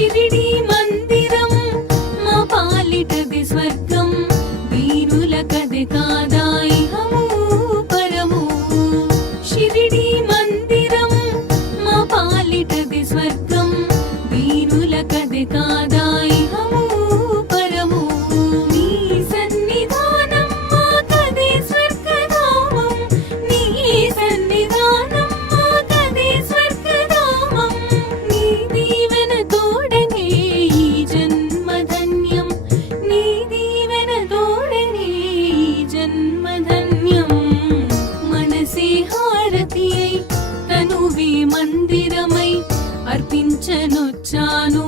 షిరిడి మందిరం మా పాలిటది స్వర్గం వీరులకది కాదా ఇహము పరము షిరిడి మందిరం మా పాలిటది స్వర్గం వీరులకది కాదా ఇహము పరము నీ సన్నిధానం మాకది స్వర్గధామం నీ సన్నిధానం మాకది స్వర్గధామం నీ దీవెన తోడనే ఈ జన్మధన్యం నీ దీవెన తోడనే ఈ జన్మధన్యం మనసే హారతి అయి తనువే మందిరమై అర్పించనొచ్చాను